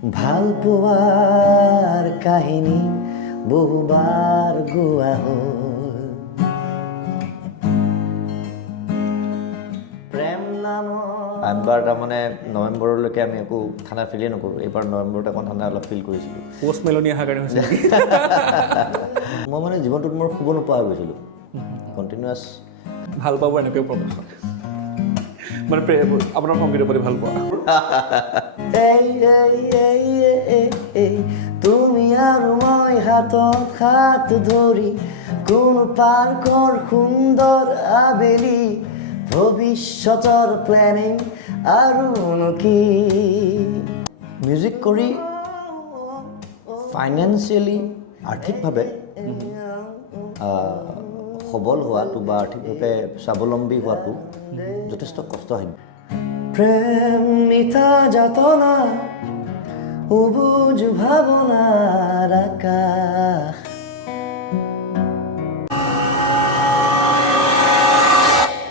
ভাল পোৱাৰ কাহিনী বহুবাৰ গোৱা হ'ল প্ৰেম নামৰ এবাৰ তাৰমানে নৱেম্বৰলৈকে আমি একো ঠাণ্ডা ফিলেই নকৰোঁ এইবাৰ নৱেম্বৰত অকণ ঠাণ্ডা অলপ ফিল কৰিছিলোঁ পষ্ট মেলনি অহাৰ কাৰণে হৈছে নেকি? মই মানে জীৱনটোত মোৰ শুব নোপোৱা হৈ গৈছিলোঁ কণ্টিনিউৱাছ ভাল পাব এনেকৈ প্ৰকাশ মানে আপোনাৰ সংগীতৰ প্ৰতি ভাল পোৱা তুমি আৰু মই হাতত হাত ধৰি কোনো পাৰ্কৰ সুন্দৰ আবেলি ভৱিষ্যতৰ প্লেনিং আৰু কি মিউজিক কৰি ফাইনেন্সিয়েলি আৰ্থিকভাৱে সবল হোৱাটো বা আৰ্থিকভাৱে স্বাৱলম্বী হোৱাটো যথেষ্ট কষ্টসাধ্য প্ৰেম মিঠা যাতনা উবুজ ভাৱনাৰ আকাশ